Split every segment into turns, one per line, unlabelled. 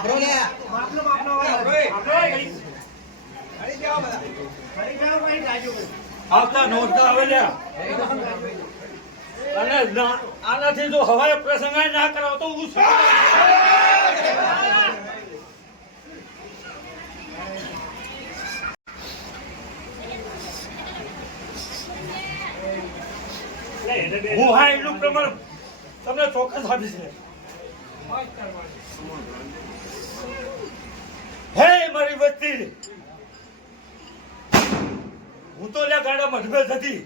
વાપરો લે
માપલો માપલો હોય. હોય ઘડી. ઘડી જાવ ભાઈ જાજો.
આવતા નોરતા આવે લે અને આનાથી જો હવાય પ્રસંગ ના કરાવ તો હું હું હા એટલું પ્રમાણ તમને ચોક્કસ આપીશ છે હે મારી વસ્તી! હું તો લ્યા ગાડા મતભેદ હતી.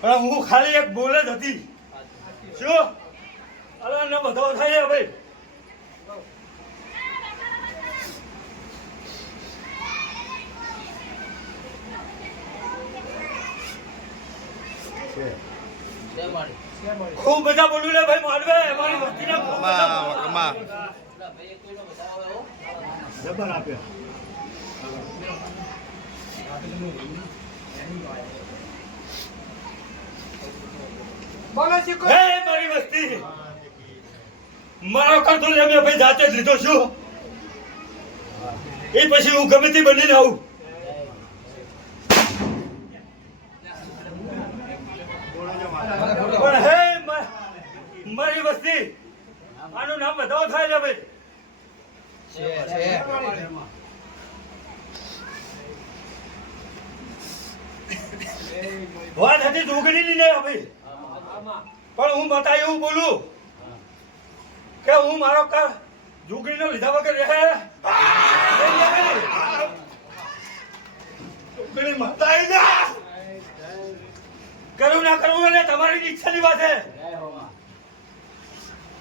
પણ હું ખાલી એક બોલ જ હતી. શું? અરે ને બધો થાય હવે. ખૂબ બધા બોલું લે ભાઈ માનવે મારી ખૂબ બધા બોલું.
જબર આપ્યો. બોલો શીખો.
હે મારી વસ્તી મારો કરતો લે મેં ભાઈ જાતે જ લીધો છું એ પછી હું ગમે તે બનીને આવું પણ હે મા- મારી વસ્તી બતાવો થાય છે ભાઈ. વાત હતી જોગણીની ને ભાઈ. પણ હું બતા એવું બોલું કે હું મારો કા જોગણીનો લીધા વગર રહે. જોગણી માતા જા. કરું ના કરવું એટલે તમારી ઈચ્છાની વાત છે.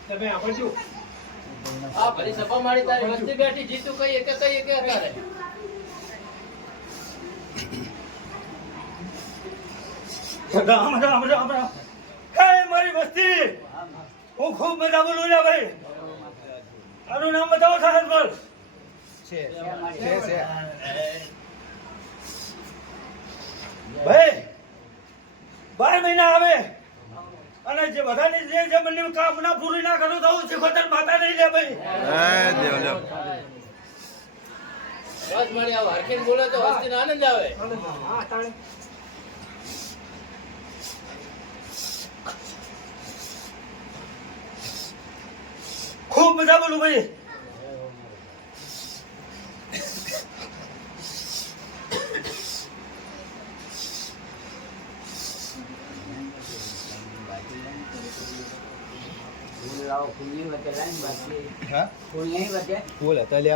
તમે આપણે શું?
આ ભરી સભા મારી તારી વસ્તી બેઠી જીતું કઈ એકે કઈ એકે તારે
રામ રામ રામ રામ. હે મારી વસ્તી! હું ખૂબ મજા બોલું લે ભાઈ. આનું નામ બતાવો સાહેબ બોલ ભાઈ બાર મહિના આવે અને જે બધાની જે જે મને કામના પૂરી ના કરો તો હું શીખોતર માતા નહીં લે ભાઈ.
બસ મળી આવો હરખીને બોલે તો વસ્તીને આનંદ આવે.
હા, તાણે.
ખૂબ મજા બોલું ભાઈ.
ફૂલ હતા લે